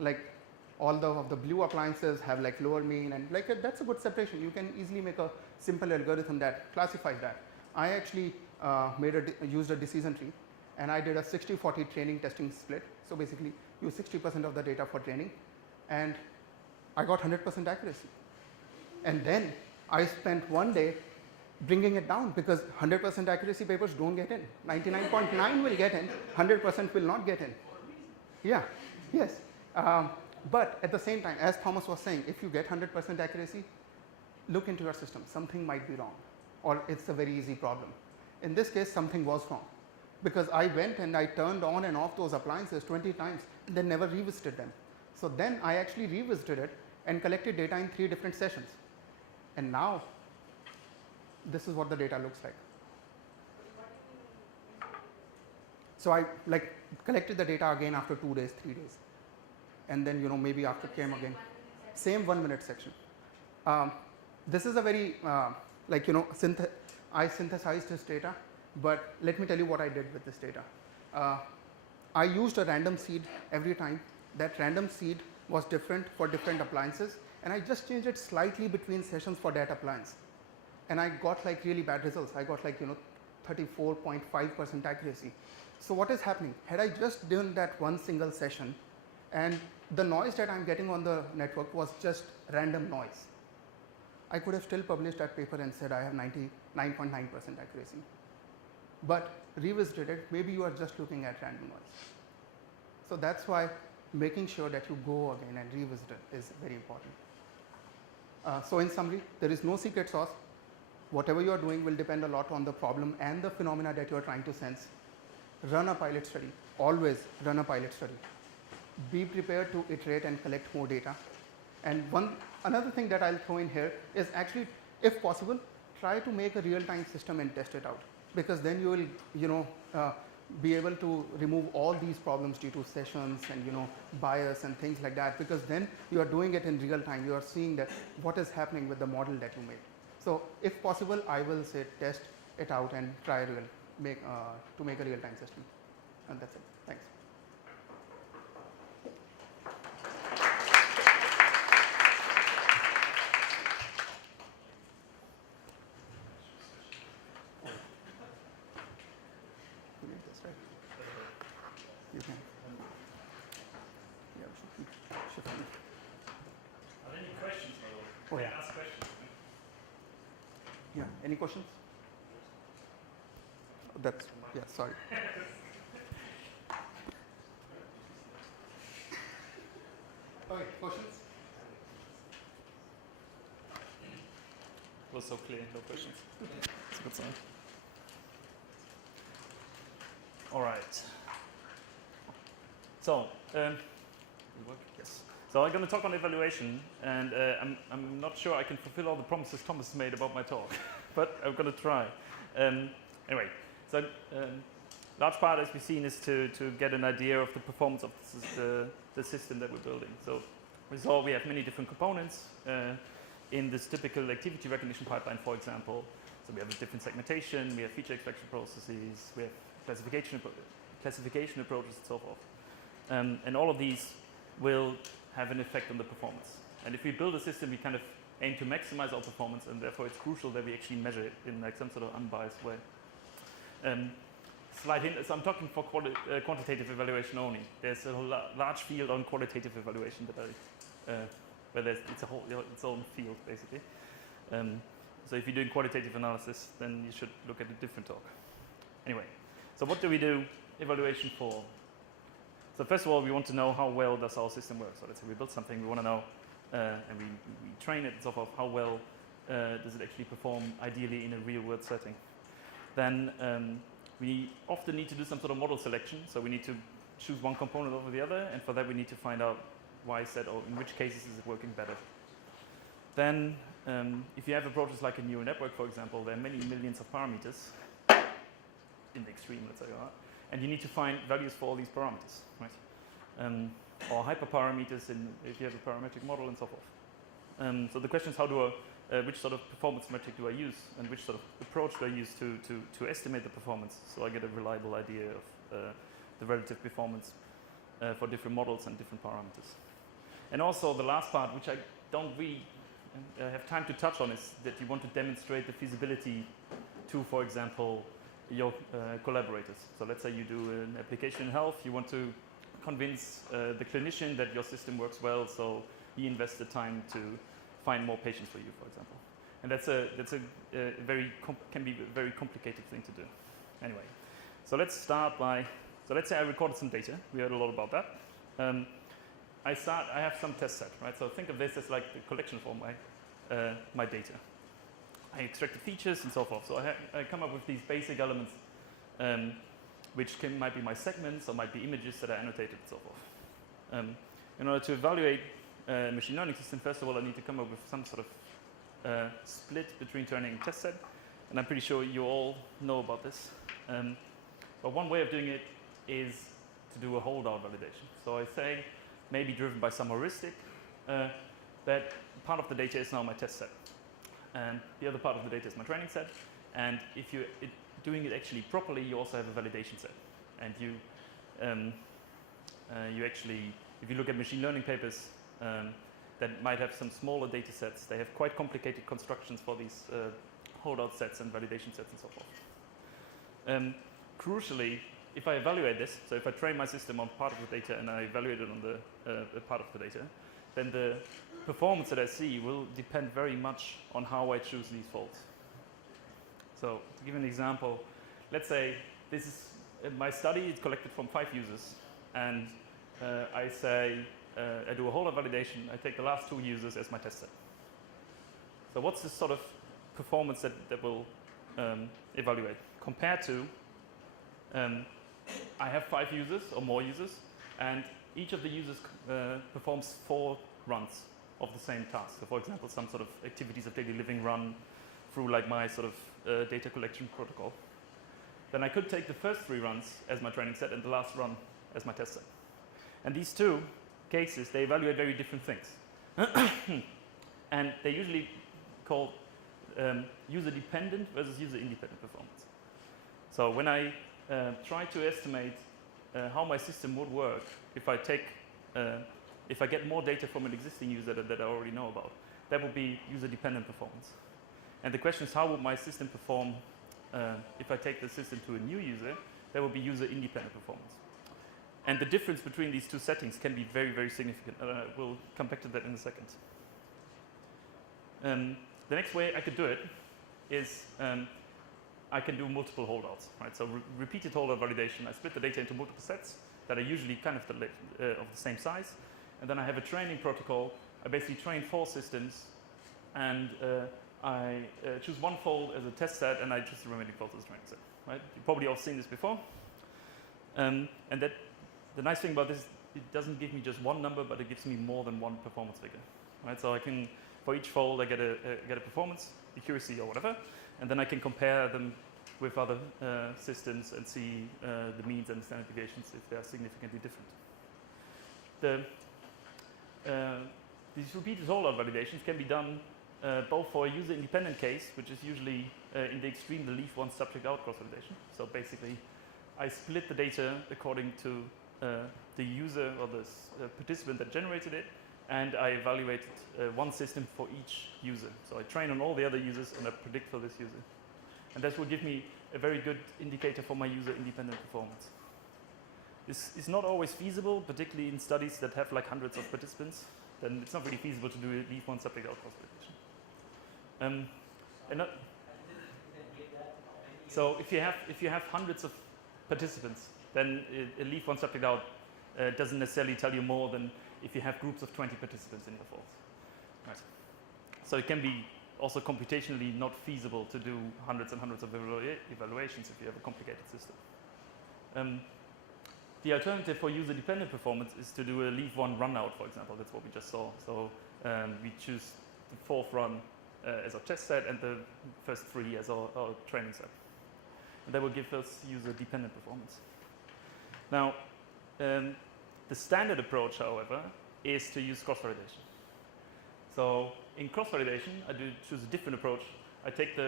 like all of the blue appliances have like lower mean, and like that's a good separation. You can easily make a simple algorithm that classifies that. I actually used a decision tree, and I did a 60-40 training testing split. So basically, use 60% of the data for training, and I got 100% accuracy. And then I spent one day bringing it down, because 100% accuracy papers don't get in. 99.9 will get in, 100% will not get in. Yeah, yes. But at the same time, as Thomas was saying, if you get 100% accuracy, look into your system. Something might be wrong, or it's a very easy problem. In this case, something was wrong, because I went and I turned on and off those appliances 20 times and then never revisited them. So then I actually revisited it and collected data in 3 different sessions. And now, this is what the data looks like. So I collected the data again after 2 days, 3 days. And then maybe after came again. Same 1 minute section. This is a very, I synthesized this data, but let me tell you what I did with this data. I used a random seed every time. That random seed was different for different appliances, and I just changed it slightly between sessions for that appliance. And I got like really bad results. I got like 34.5% accuracy. So what is happening? Had I just done that one single session, and the noise that I'm getting on the network was just random noise, I could have still published that paper and said I have 99.9% accuracy. But revisited it, maybe you are just looking at random noise. So that's why making sure that you go again and revisit it is very important. So in summary, there is no secret sauce. Whatever you are doing will depend a lot on the problem and the phenomena that you are trying to sense. Run a pilot study. Always run a pilot study. Be prepared to iterate and collect more data. And another thing that I'll throw in here is actually, if possible, try to make a real-time system and test it out, because then you will, be able to remove all these problems due to sessions and bias and things like that, because then you are doing it in real time. You are seeing that what is happening with the model that you made. So if possible, I will say test it out and try to make a real-time system. And that's it. Thanks. You can. Yeah, shifting. Are there any questions, by the way? Oh, yeah. Ask questions. Yeah. Any questions? That's, yeah, sorry. Okay, questions? It was so clear, no questions. That's a good sign. All right. So, yes. So I'm going to talk on evaluation, and I'm not sure I can fulfill all the promises Thomas made about my talk, but I'm going to try. Anyway, so large part, as we've seen, is to get an idea of the performance of the system that we're building. So we saw we have many different components in this typical activity recognition pipeline, for example. So we have a different segmentation, we have feature extraction processes, we have classification approaches, and so forth. And all of these will have an effect on the performance. And if we build a system, we kind of aim to maximize our performance, and therefore it's crucial that we actually measure it in like some sort of unbiased way. Slight hint, so I'm talking for quantitative evaluation only. There's a large field on qualitative evaluation that where it's its own field, basically. So if you're doing qualitative analysis, then you should look at a different talk. Anyway, so what do we do evaluation for? So first of all, we want to know how well does our system work. So let's say we build something, we want to know, and we train it and so forth, how well does it actually perform ideally in a real-world setting. Then we often need to do some sort of model selection. So we need to choose one component over the other, and for that we need to find out why is that, or in which cases is it working better. Then if you have approaches like a neural network, for example, there are many millions of parameters in the extreme, let's say, right? And you need to find values for all these parameters, right? Or hyperparameters if you have a parametric model and so forth. So the question is, which sort of performance metric do I use, and which sort of approach do I use to estimate the performance, so I get a reliable idea of the relative performance for different models and different parameters. And also the last part, which I don't really have time to touch on, is that you want to demonstrate the feasibility to, for example, your collaborators. So let's say you do an application in health, you want to convince the clinician that your system works well, so he invests the time to find more patients for you, for example. And that's a can be a very complicated thing to do. Anyway, so let's start by, so let's say I recorded some data. We heard a lot about that. I have some test set, right? So think of this as like the collection for my data. I extracted features and so forth. So I come up with these basic elements, which might be my segments or might be images that are annotated and so forth. In order to evaluate a machine learning system, first of all, I need to come up with some sort of split between training and test set. And I'm pretty sure you all know about this. But one way of doing it is to do a holdout validation. So I say, maybe driven by some heuristic, that part of the data is now my test set. And the other part of the data is my training set. And if you're doing it actually properly, you also have a validation set. And you actually, if you look at machine learning papers that might have some smaller data sets, they have quite complicated constructions for these holdout sets and validation sets and so forth. Crucially, if I evaluate this, so if I train my system on part of the data and I evaluate it on the part of the data, then the performance that I see will depend very much on how I choose these folds. So to give an example, let's say this is my study is collected from 5 users, and I say I do a holdout validation, I take the last 2 users as my test set. So what's the sort of performance that will evaluate compared to I have 5 users or more users, and each of the users performs 4 runs of the same task. So for example, some sort of activities of daily living run through like my sort of data collection protocol. Then I could take the first 3 runs as my training set and the last run as my test set. And these 2 cases, they evaluate very different things. And they usually call user-dependent versus user-independent performance. So when I try to estimate how my system would work if I get more data from an existing user that I already know about, that would be user-dependent performance. And the question is, how would my system perform if I take the system to a new user? That would be user-independent performance. And the difference between these 2 settings can be very, very significant. We'll come back to that in a second. The next way I could do it is I can do multiple holdouts, right? So repeated holdout validation. I split the data into multiple sets that are usually kind of the same size. And then I have a training protocol. I basically train 4 systems, and I choose one fold as a test set, and I choose the remaining folds as a training set, right? You probably all seen this before. And that the nice thing about this, it doesn't give me just one number, but it gives me more than one performance figure, right? So I can, for each fold, I get a performance, accuracy, or whatever, and then I can compare them with other systems and see the means and standard deviations if they are significantly different. These repeated holdout validations can be done both for a user-independent case, which is usually in the extreme the leave one subject out cross-validation. So basically, I split the data according to the user or the participant that generated it, and I evaluated one system for each user. So I train on all the other users and I predict for this user. And this will give me a very good indicator for my user-independent performance. This is not always feasible, particularly in studies that have like hundreds of participants. Then it's not really feasible to do a leave one subject out cross-validation. So if you have hundreds of participants, then a leave one subject out doesn't necessarily tell you more than if you have groups of 20 participants in your folds. Right. So it can be also computationally not feasible to do hundreds and hundreds of evaluations if you have a complicated system. The alternative for user-dependent performance is to do a leave one run out, for example. That's what we just saw. So we choose the 4th run as our test set and the first 3 as our training set. And that will give us user-dependent performance. Now, the standard approach, however, is to use cross-validation. So in cross-validation, I choose a different approach. I take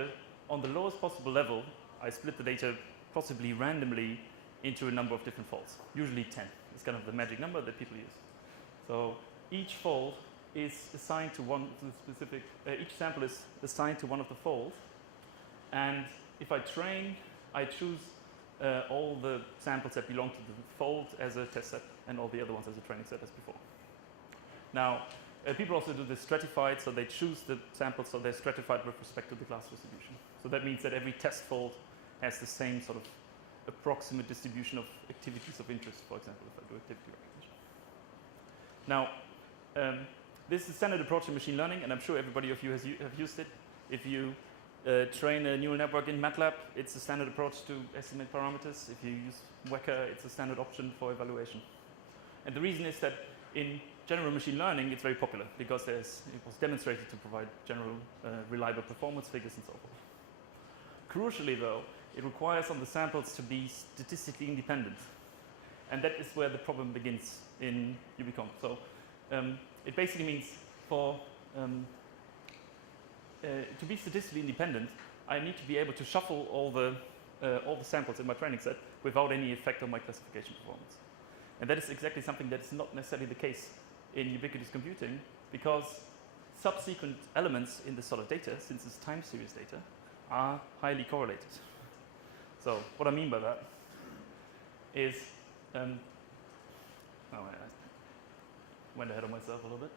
on the lowest possible level, I split the data possibly randomly into a number of different folds, usually 10. is kind of the magic number that people use. So each fold is assigned to one specific, each sample is assigned to one of the folds. And if I train, I choose all the samples that belong to the fold as a test set and all the other ones as a training set as before. Now, people also do this stratified, so they choose the samples so they're stratified with respect to the class distribution. So that means that every test fold has the same sort of approximate distribution of activities of interest, for example, if I do activity recognition. Now, this is a standard approach in machine learning, and I'm sure everybody of you have used it. If you train a neural network in MATLAB, it's a standard approach to estimate parameters. If you use Weka, it's a standard option for evaluation. And the reason is that in general machine learning, it's very popular because it was demonstrated to provide general reliable performance figures and so forth. Crucially, though, it requires on the samples to be statistically independent. And that is where the problem begins in Ubicomp. So it basically means for to be statistically independent, I need to be able to shuffle all the samples in my training set without any effect on my classification performance. And that is exactly something that is not necessarily the case in ubiquitous computing, because subsequent elements in the solid data, since it's time series data, are highly correlated. So what I mean by that is, I went ahead of myself a little bit.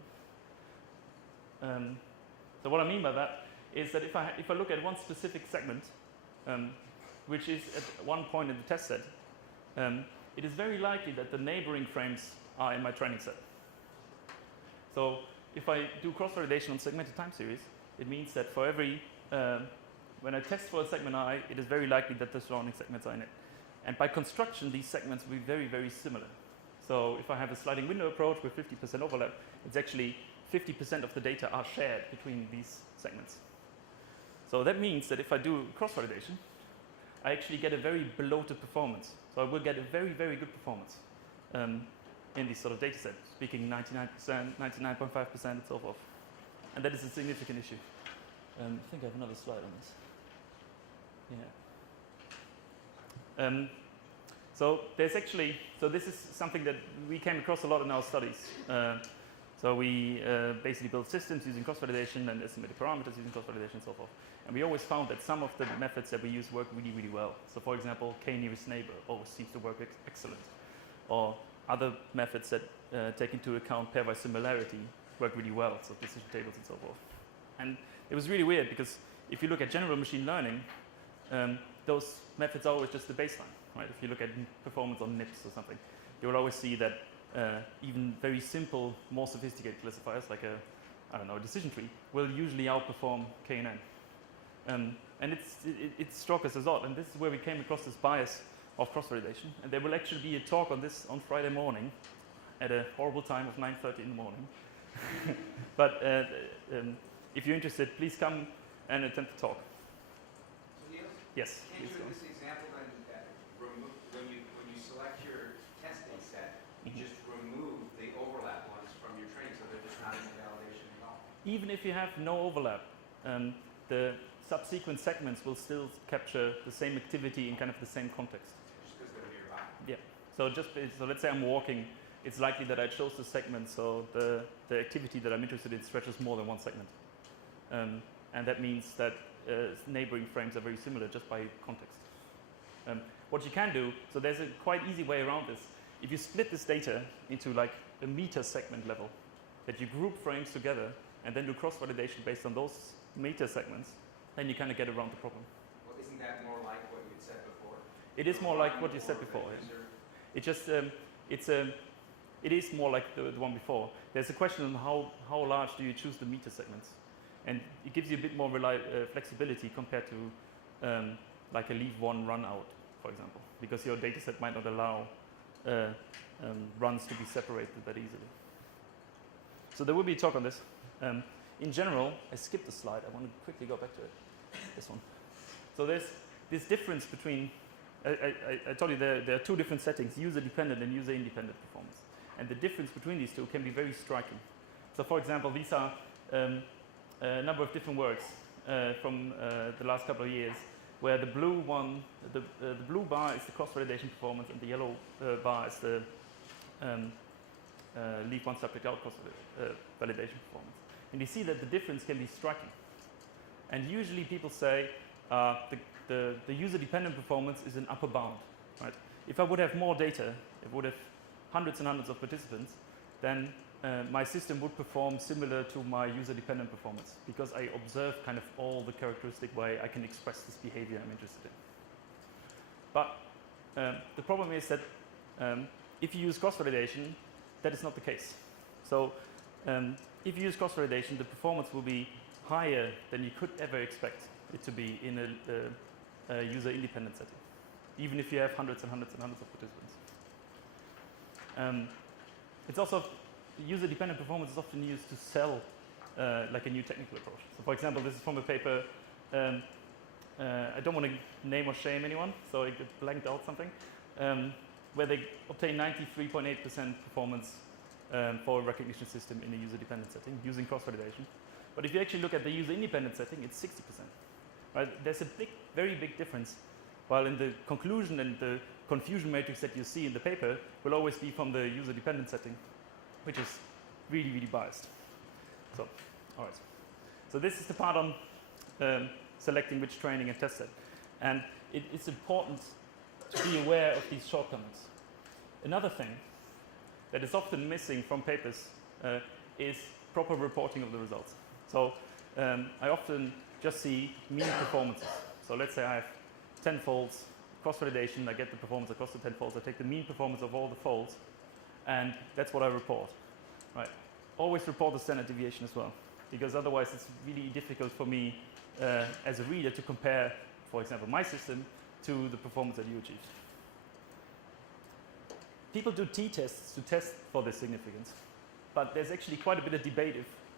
So what I mean by that is that if I look at one specific segment, which is at one point in the test set, it is very likely that the neighboring frames are in my training set. So if I do cross-validation on segmented time series, it means that for every, when I test for a segment I, it is very likely that the surrounding segments are in it. And by construction, these segments will be very, very similar. So if I have a sliding window approach with 50% overlap, it's actually 50% of the data are shared between these segments. So that means that if I do cross-validation, I actually get a very bloated performance. So I will get a very, very good performance in these sort of data sets, speaking 99%, 99.5%, and so forth. And that is a significant issue. I think I have another slide on this. Yeah. So there's actually, so this is something that we came across a lot in our studies. So we basically built systems using cross-validation and estimated parameters using cross-validation and so forth. And we always found that some of the methods that we use work really, really well. So for example, k-nearest neighbor always seems to work excellent. Or other methods that take into account pairwise similarity work really well, so decision tables and so forth. And it was really weird because if you look at general machine learning, those methods are always just the baseline, right? If you look at performance on NIPS or something, you will always see that even very simple, more sophisticated classifiers like a decision tree will usually outperform K and N. And it struck us as odd, and this is where we came across this bias of cross-validation. And there will actually be a talk on this on Friday morning at a horrible time of 9:30 in the morning. But if you're interested, please come and attend the talk. So Nils, Yes. can't you in this example then that when you select your testing set, you just remove the overlap ones from your training so they're just not in the validation at all? Even if you have no overlap, the subsequent segments will still capture the same activity in kind of the same context. Just because they're nearby. Yeah. So let's say I'm walking, it's likely that I chose the segment, so the activity that I'm interested in stretches more than one segment. And that means that neighboring frames are very similar just by context. What you can do, so there's a quite easy way around this. If you split this data into like a meter segment level, that you group frames together and then do cross-validation based on those meter segments, then you kind of get around the problem. Well, isn't that more like what you'd said before? It is more like what you said before. It is more like the one before. There's a question on how large do you choose the meter segments, and it gives you a bit more flexibility compared to like a leave one run out, for example, because your data set might not allow runs to be separated that easily. So there will be a talk on this. In general, I skipped a slide. I want to quickly go back to it. This one. So there's this difference between, I told you there are two different settings, user-dependent and user-independent performance. And the difference between these two can be very striking. So for example, these are a number of different works from the last couple of years, where the blue one, the blue bar is the cross-validation performance, and the yellow bar is the leave one subject out cross validation performance. And you see that the difference can be striking. And usually people say the user-dependent performance is an upper bound. Right? If I would have more data, if I would have hundreds and hundreds of participants, then my system would perform similar to my user-dependent performance because I observe kind of all the characteristic way I can express this behavior I'm interested in. But the problem is that if you use cross-validation, that is not the case. So if you use cross-validation, the performance will be higher than you could ever expect it to be in a user-independent setting, even if you have hundreds and hundreds and hundreds of participants. It's also, user-dependent performance is often used to sell like a new technical approach. So for example, this is from a paper, I don't want to name or shame anyone, so I blanked out something, where they obtain 93.8% performance for a recognition system in a user-dependent setting using cross-validation. But if you actually look at the user-independent setting, it's 60%. Right? There's a very big difference, while in the conclusion and the confusion matrix that you see in the paper will always be from the user-dependent setting, which is really, really biased. So, all right. So this is the part on selecting which training and test set. And it's important to be aware of these shortcomings. Another thing that is often missing from papers is proper reporting of the results. So I often just see mean performances. So let's say I have 10 folds, cross-validation, I get the performance across the 10 folds, I take the mean performance of all the folds, and that's what I report. Right? Always report the standard deviation as well, because otherwise it's really difficult for me as a reader to compare, for example, my system to the performance that you achieved. People do t-tests to test for this significance, but there's actually quite a bit of debate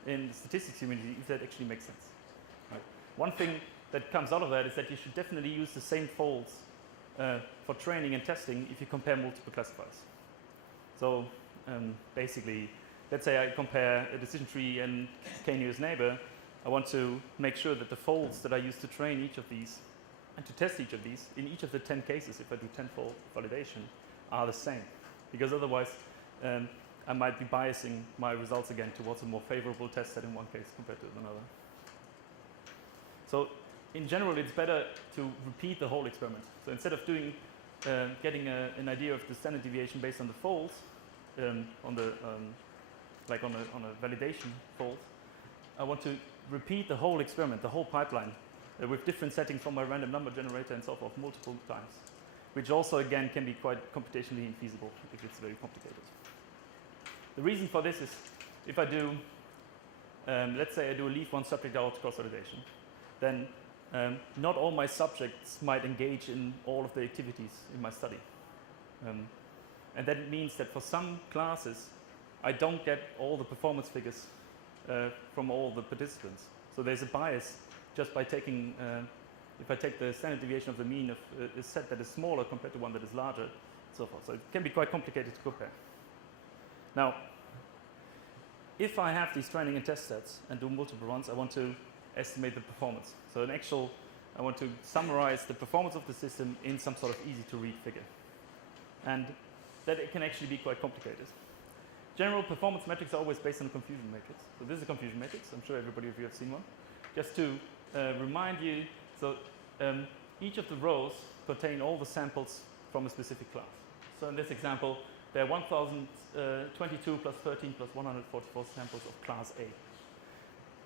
in the statistics community if that actually makes sense. Right? One thing that comes out of that is that you should definitely use the same folds for training and testing if you compare multiple classifiers. So basically, let's say I compare a decision tree and k-nearest neighbor. I want to make sure that the folds that I use to train each of these and to test each of these in each of the 10 cases, if I do 10-fold validation, are the same. Because otherwise, I might be biasing my results again towards a more favorable test set in one case compared to another. So in general, it's better to repeat the whole experiment. So instead of doing, getting an idea of the standard deviation based on the folds, like on a validation fold, I want to repeat the whole experiment, the whole pipeline, with different settings from my random number generator and so forth multiple times, which also again can be quite computationally infeasible if it's very complicated. The reason for this is if I do, let's say I do a leave one subject out cross-validation, then not all my subjects might engage in all of the activities in my study. And that means that for some classes, I don't get all the performance figures from all the participants. So there's a bias just by taking, if I take the standard deviation of the mean of a set that is smaller compared to one that is larger, and so forth. So it can be quite complicated to compare. Now, if I have these training and test sets and do multiple runs, I want to estimate the performance. So in actual, I want to summarize the performance of the system in some sort of easy to read figure. And that it can actually be quite complicated. General performance metrics are always based on a confusion matrix. So this is a confusion matrix. I'm sure everybody of you have seen one. Just to remind you, so each of the rows contain all the samples from a specific class. So in this example, there are 1,022 plus 13 plus 144 samples of class A.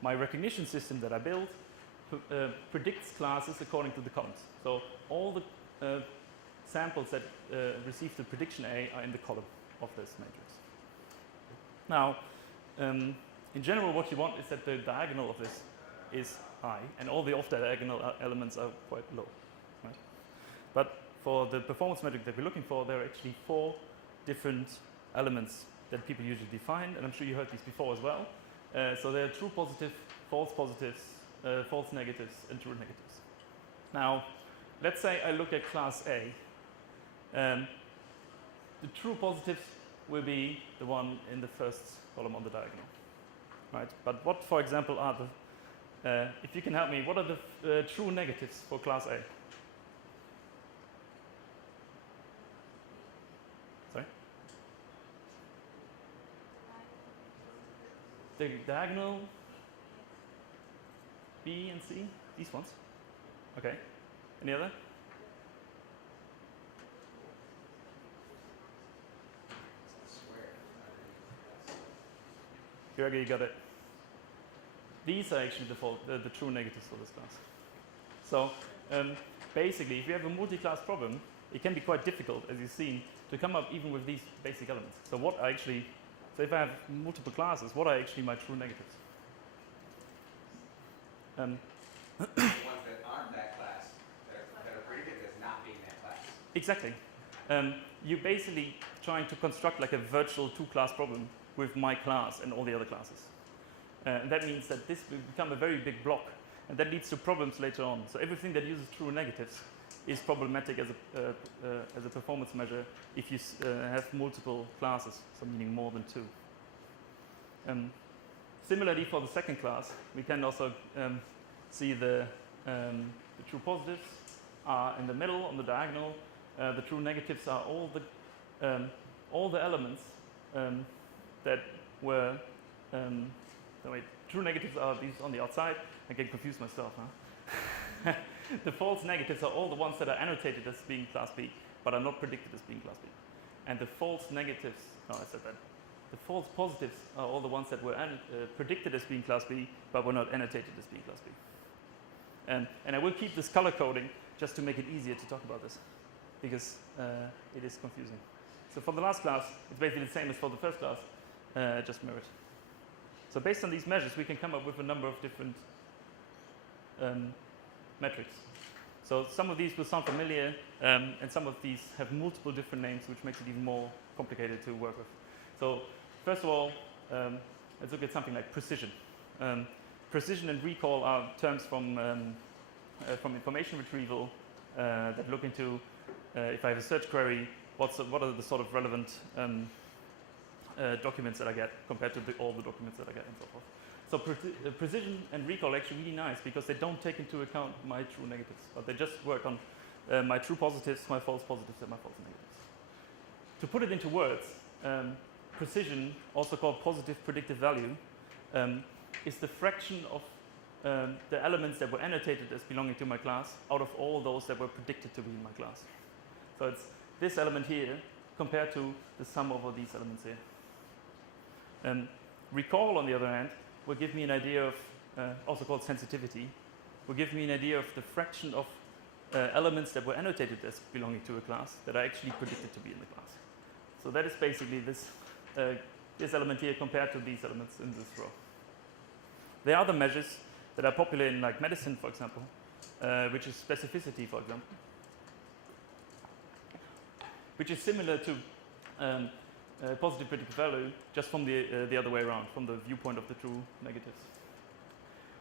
My recognition system that I build predicts classes according to the columns. So all the samples that receive the prediction A are in the column of this matrix. Now, in general, what you want is that the diagonal of this is high, and all the off-diagonal elements are quite low. Right? But for the performance metric that we're looking for, there are actually 4 different elements that people usually define, and I'm sure you heard these before as well. So there are true positive, false positives, false negatives, and true negatives. Now, let's say I look at class A. The true positives will be the one in the first column on the diagonal, right? But what, for example, are the, if you can help me, what are the true negatives for class A? Sorry? the diagonal B and C, these ones. Okay. Any other? Gerge, you got it. These are actually the true negatives for this class. So basically, if you have a multi-class problem, it can be quite difficult, as you've seen, to come up even with these basic elements. So if I have multiple classes, what are actually my true negatives? The ones that aren't that class, that are predicted as not being that class. Exactly. You're basically trying to construct like a virtual two-class problem with my class and all the other classes. And that means that this will become a very big block, and that leads to problems later on. So everything that uses true negatives is problematic as a performance measure if you have multiple classes, so meaning more than two. Similarly, for the second class, we can also see the true positives are in the middle on the diagonal. The true negatives are all the elements that were true negatives are these on the outside. I get confused myself, huh? The false negatives are all the ones that are annotated as being class B, but are not predicted as being class B. And the false negatives, no, I said that. The false positives are all the ones that were predicted as being class B, but were not annotated as being class B. And I will keep this color coding just to make it easier to talk about this, because it is confusing. So for the last class, it's basically the same as for the first class, just mirrored. So based on these measures, we can come up with a number of different metrics. So some of these will sound familiar, and some of these have multiple different names, which makes it even more complicated to work with. So first of all, let's look at something like precision. Precision and recall are terms from information retrieval that look into if I have a search query, what are the sort of relevant documents that I get compared to all the documents that I get and so forth. So precision and recall are actually really nice because they don't take into account my true negatives, but they just work on my true positives, my false positives, and my false negatives. To put it into words, precision, also called positive predictive value, is the fraction of the elements that were annotated as belonging to my class out of all those that were predicted to be in my class. So it's this element here compared to the sum over these elements here. Recall, on the other hand, will give me an idea of, also called sensitivity, will give me an idea of the fraction of elements that were annotated as belonging to a class that are actually predicted to be in the class. So that is basically this element here compared to these elements in this row. There are other measures that are popular in like medicine, for example, which is specificity, for example, which is similar to positive predictive value, just from the other way around, from the viewpoint of the true negatives.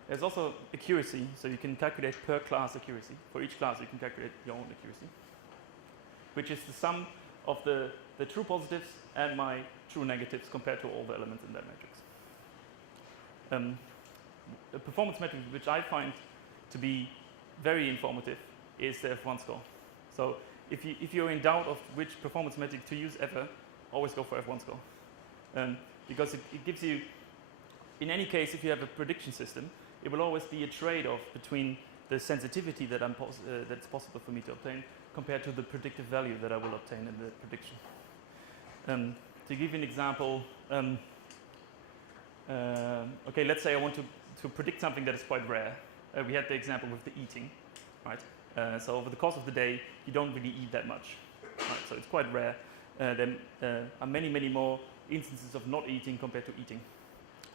There's also accuracy, so you can calculate per class accuracy. For each class, you can calculate your own accuracy, which is the sum of the true positives and my true negatives compared to all the elements in that matrix. A performance metric which I find to be very informative is the F1 score. So if you're in doubt of which performance metric to use ever, always go for F1 score. Because it gives you, in any case, if you have a prediction system, it will always be a trade-off between the sensitivity that that's possible for me to obtain compared to the predictive value that I will obtain in the prediction. To give you an example, okay, let's say I want to predict something that is quite rare. We had the example with the eating, right? So over the course of the day, you don't really eat that much, right? So it's quite rare. There are many, many more instances of not eating compared to eating.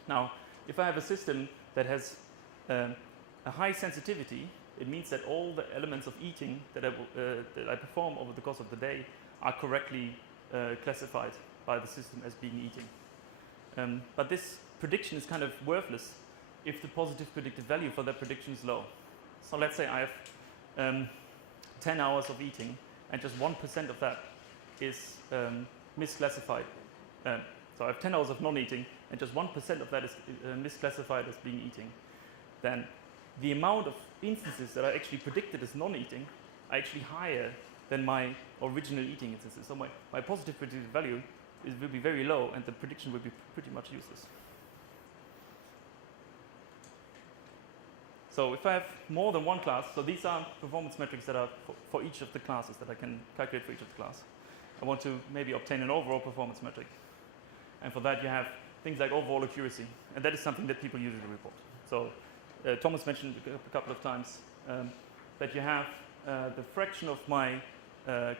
Now, if I have a system that has a high sensitivity, it means that all the elements of eating that I perform over the course of the day are correctly classified by the system as being eating. But this prediction is kind of worthless if the positive predictive value for that prediction is low. So let's say I have 10 hours of eating and just 1% of that is misclassified. So I have 10 hours of non-eating and just 1% of that is misclassified as being eating. Then the amount of instances that are actually predicted as non-eating are actually higher than my original eating instances. So my positive predictive value will be very low and the prediction will be pretty much useless. So if I have more than one class, so these are performance metrics that are for each of the classes that I can calculate for each of the class. I want to maybe obtain an overall performance metric. And for that you have things like overall accuracy. And that is something that people usually report. So Thomas mentioned a couple of times that you have the fraction of my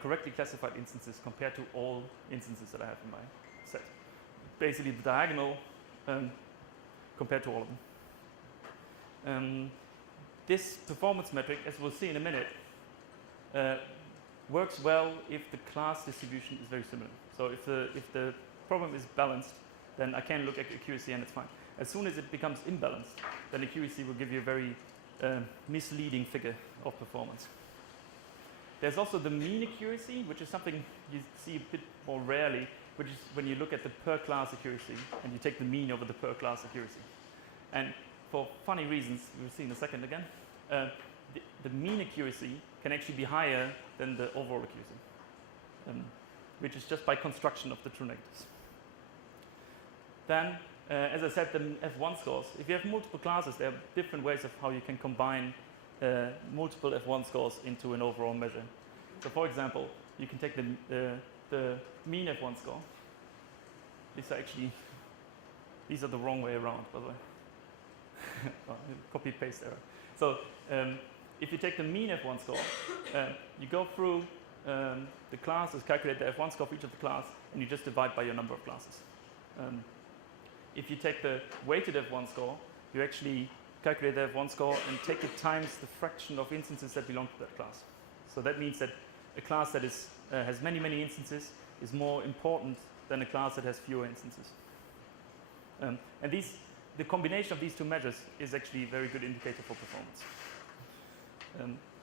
correctly classified instances compared to all instances that I have in my set. Basically the diagonal compared to all of them. This performance metric, as we'll see in a minute, works well if the class distribution is very similar. So if the problem is balanced, then I can look at accuracy and it's fine. As soon as it becomes imbalanced, then accuracy will give you a very misleading figure of performance. There's also the mean accuracy, which is something you see a bit more rarely, which is when you look at the per class accuracy and you take the mean over the per class accuracy. And for funny reasons, we'll see in a second again, the mean accuracy can actually be higher than the overall accuracy, which is just by construction of the true negatives. Then, as I said, the F1 scores. If you have multiple classes, there are different ways of how you can combine multiple F1 scores into an overall measure. So, for example, you can take the mean F1 score. These are the wrong way around, by the way. Copy paste error. So if you take the mean F1 score, you go through the classes, calculate the F1 score for each of the class, and you just divide by your number of classes. If you take the weighted F1 score, you actually calculate the F1 score and take it times the fraction of instances that belong to that class. So that means that a class that has many, many instances is more important than a class that has fewer instances. And the combination of these two measures is actually a very good indicator for performance.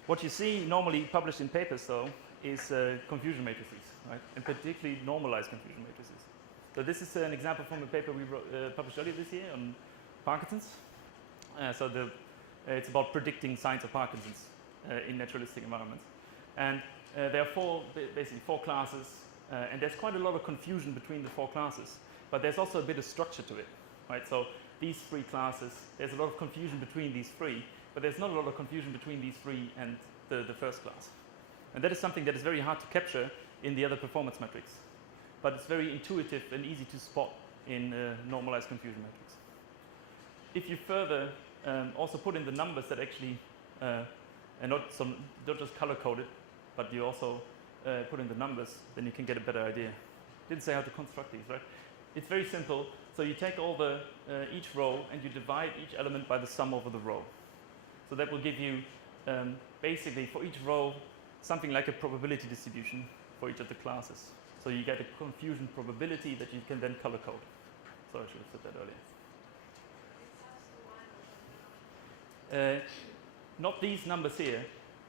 What you see normally published in papers, though, is confusion matrices, right? And particularly normalized confusion matrices. So this is an example from a paper we published earlier this year on Parkinson's. It's about predicting signs of Parkinson's in naturalistic environments. And there are basically four classes, and there's quite a lot of confusion between the four classes. But there's also a bit of structure to it, right? So these three classes, there's a lot of confusion between these three, but there's not a lot of confusion between these three and the first class. And that is something that is very hard to capture in the other performance metrics. But it's very intuitive and easy to spot in normalized confusion metrics. If you further also put in the numbers that actually, and not just color-coded, but you also put in the numbers, then you can get a better idea. Didn't say how to construct these, right? It's very simple. So you take all each row and you divide each element by the sum over the row. So that will give you basically for each row something like a probability distribution for each of the classes. So you get a confusion probability that you can then color code. Sorry, I should have said that earlier. Not these numbers here.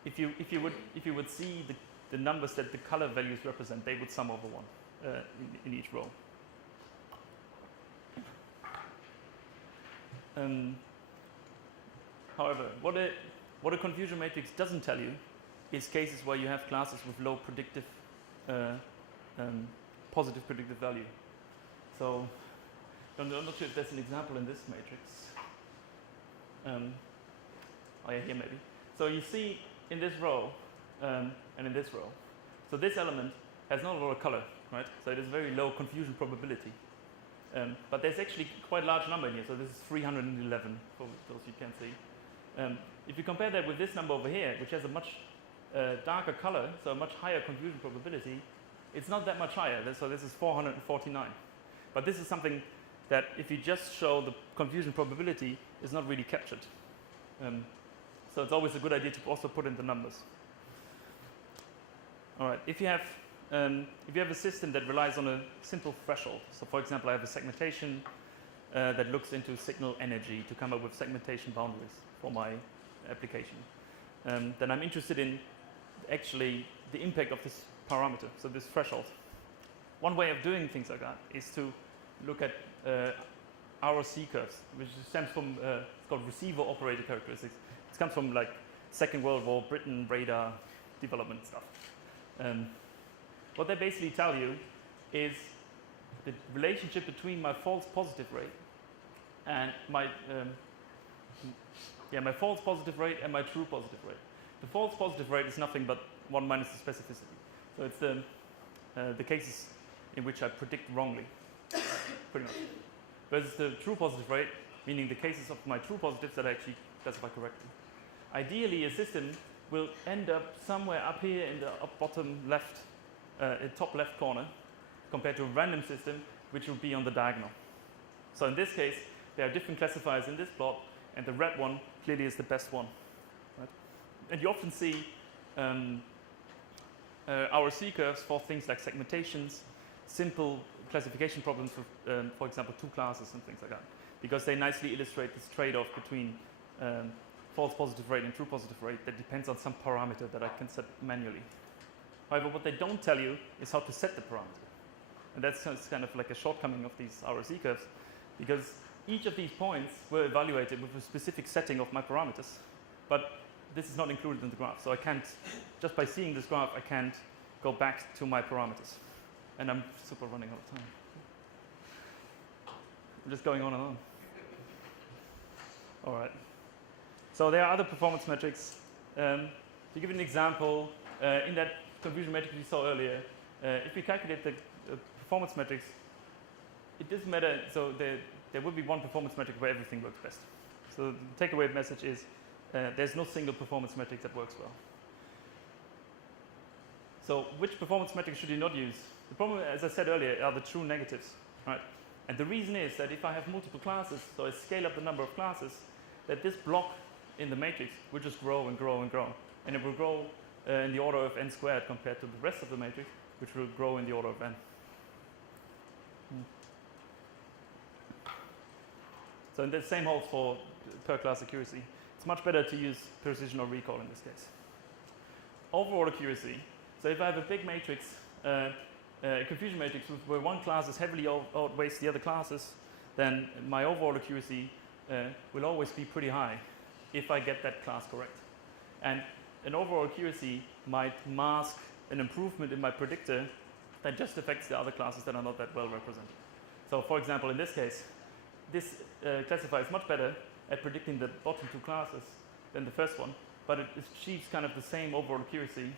If you would see the numbers that the color values represent, they would sum over one in each row. However, what a confusion matrix doesn't tell you is cases where you have classes with low predictive, positive predictive value. So I'm not sure if there's an example in this matrix. Oh yeah, here maybe. So you see in this row and in this row. So this element has not a lot of color, right? So it is very low confusion probability. But there's actually quite a large number here. So this is 311 for those you can see. If you compare that with this number over here, which has a much darker color, so a much higher confusion probability, it's not that much higher. So this is 449. But this is something that if you just show the confusion probability is not really captured. So it's always a good idea to also put in the numbers. All right, if you have a system that relies on a simple threshold, so for example, I have a segmentation that looks into signal energy to come up with segmentation boundaries for my application, then I'm interested in actually the impact of this parameter, so this threshold. One way of doing things like that is to look at ROC curves, which stems from it's called receiver operator characteristics. It comes from like Second World War, Britain, radar development stuff. What they basically tell you is the relationship between my false positive rate and my Yeah, my false positive rate and my true positive rate. The false positive rate is nothing but 1 minus the specificity. So it's the cases in which I predict wrongly, pretty much. Versus the true positive rate, meaning the cases of my true positives that I actually classify correctly. Ideally, a system will end up somewhere up here in the bottom left, top left corner, compared to a random system, which will be on the diagonal. So in this case, there are different classifiers in this plot, and the red one clearly is the best one. Right? And you often see RC curves for things like segmentations, simple classification problems for example, 2 classes and things like that, because they nicely illustrate this trade-off between false positive rate and true positive rate that depends on some parameter that I can set manually. However, what they don't tell you is how to set the parameter. And that's kind of like a shortcoming of these RC curves, because each of these points were evaluated with a specific setting of my parameters, but this is not included in the graph. So I can't, just by seeing this graph, I can't go back to my parameters. And I'm super running out of time. I'm just going on and on. All right. So there are other performance metrics. To give you an example, in that confusion metric we saw earlier, if we calculate the performance metrics, it doesn't matter. So there will be one performance metric where everything works best. So the takeaway message is there's no single performance metric that works well. So which performance metric should you not use? The problem, as I said earlier, are the true negatives, right? And the reason is that if I have multiple classes, so I scale up the number of classes, that this block in the matrix will just grow and grow and grow. And it will grow in the order of n squared compared to the rest of the matrix, which will grow in the order of n. So the same holds for per class accuracy. It's much better to use precision or recall in this case. Overall accuracy. So if I have a big matrix, a confusion matrix where one class is heavily outweighs the other classes, then my overall accuracy will always be pretty high if I get that class correct. And an overall accuracy might mask an improvement in my predictor that just affects the other classes that are not that well represented. So for example, in this case, this classifier is much better at predicting the bottom 2 classes than the first one, but it achieves kind of the same overall accuracy,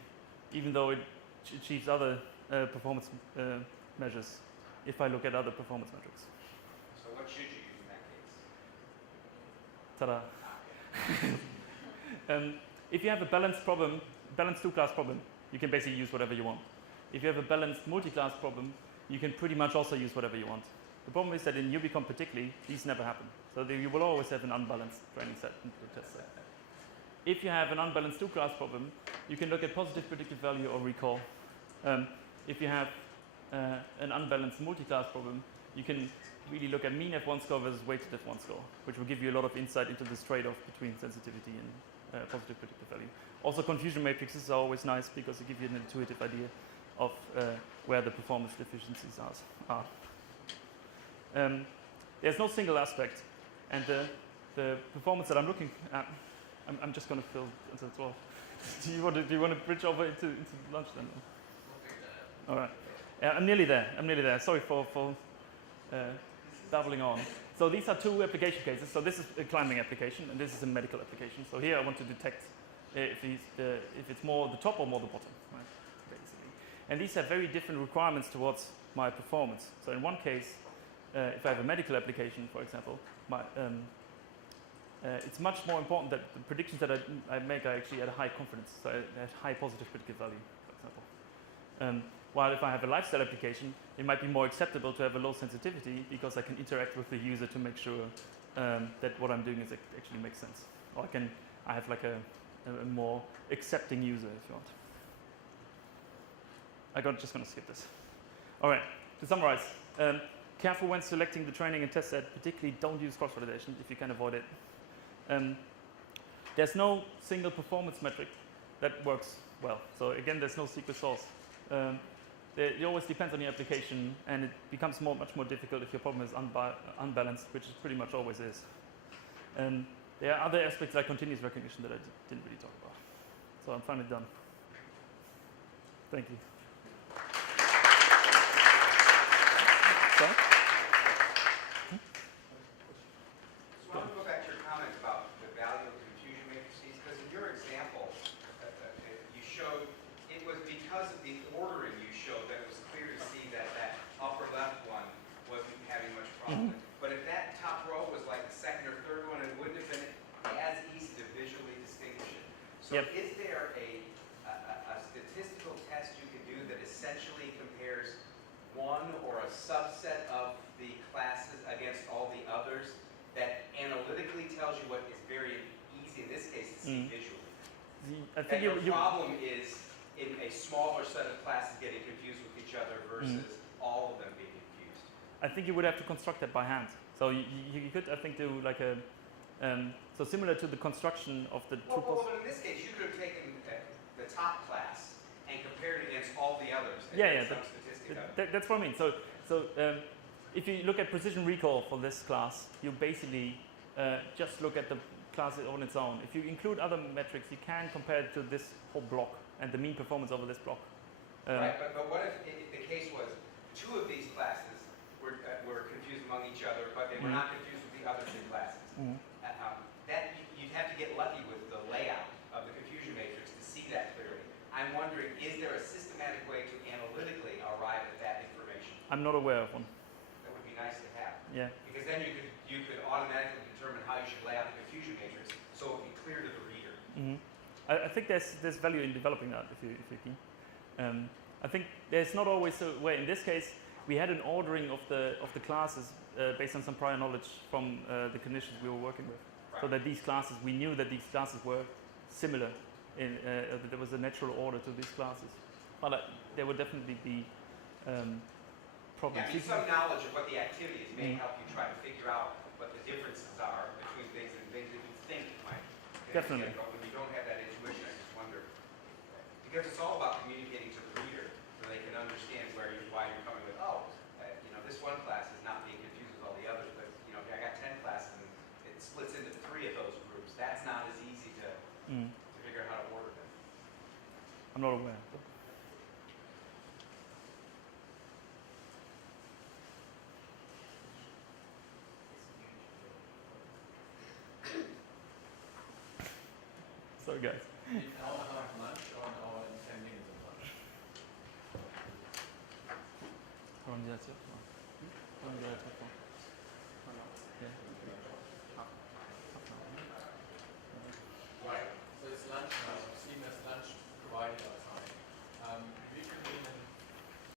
even though it achieves other performance measures if I look at other performance metrics. So what should you use in that case? Ta-da. If you have a balanced problem, balanced 2-class problem, you can basically use whatever you want. If you have a balanced multi-class problem, you can pretty much also use whatever you want. The problem is that in Ubicomp particularly, these never happen. So you will always have an unbalanced training set and test set. If you have an unbalanced 2-class problem, you can look at positive predictive value or recall. If you have an unbalanced multi-class problem, you can really look at mean F1 score versus weighted F1 score, which will give you a lot of insight into this trade-off between sensitivity and positive predictive value. Also, confusion matrices are always nice because they give you an intuitive idea of where the performance deficiencies are. There's no single aspect, and the performance that I'm looking at, I'm just going to fill until 12. Do you want to bridge over into lunch then? All right. I'm nearly there. Sorry for doubling on. So these are 2 application cases. So this is a climbing application, and this is a medical application. So here I want to detect if it's more the top or more the bottom, right? Basically. And these have very different requirements towards my performance. So in one case, if I have a medical application, for example, it's much more important that the predictions that I make are actually at a high confidence, so at high positive predictive value, for example. While if I have a lifestyle application, it might be more acceptable to have a low sensitivity because I can interact with the user to make sure that what I'm doing actually makes sense. Or I have like a more accepting user, if you want. I'm just going to skip this. All right, to summarize. Careful when selecting the training and test set, particularly don't use cross-validation if you can avoid it. There's no single performance metric that works well. So again, there's no secret sauce. It always depends on your application, and it becomes much more difficult if your problem is unbalanced, which it pretty much always is. There are other aspects like continuous recognition that I didn't really talk about. So I'm finally done. Thank you. So I want to go back to your comment about So Yep. is there a statistical test you can do that essentially compares one or a subset of the classes against all the others that analytically tells you what is very easy in this case to see visually? I think And the you problem is in a smaller set of classes getting confused with each other versus all of them being confused. I think you would have to construct that by hand. So you could, I think, do like a so similar to the construction of the tuples. Well, but in this case, you could have taken the top class and compared it against all the others and Yeah, made yeah, some statistic of it. That's what I mean. So if you look at precision recall for this class, you basically just look at the class on its own. If you include other metrics, you can compare it to this whole block and the mean performance over this block. Right, but what if the case was two of these classes were confused among each other, but they were not confused with the other two classes? That you'd have to get lucky with the layout of the confusion matrix to see that clearly. I'm wondering, is there a systematic way to analytically arrive at that information? I'm not aware of one. That would be nice to have. Yeah. Because then you could automatically determine how you should lay out the confusion matrix so it would be clear to the reader. I think there's value in developing that if you're keen. I think there's not always a way. In this case, we had an ordering of the classes based on some prior knowledge from the conditions we were working with. Right. So that these classes, we knew that these classes were similar. That there was a natural order to these classes. But there would definitely be problems. Yeah, I mean, some knowledge of what the activity is may help you try to figure out what the differences are between things and things that you think might. Definitely. But when you don't have that intuition, I just wonder. Because it's all about communicating to the reader so they can understand why you're coming with, this one class is not being confused with all the others, but I got 10 classes and it splits into 3 of those groups. That's not as easy to figure out how to order them. I'm not aware. Sorry, guys. An hour and a half lunch or an hour and 10 minutes of lunch? How long did that take? How long did that take for? Right. So it's lunch now. I've seen there's lunch provided outside.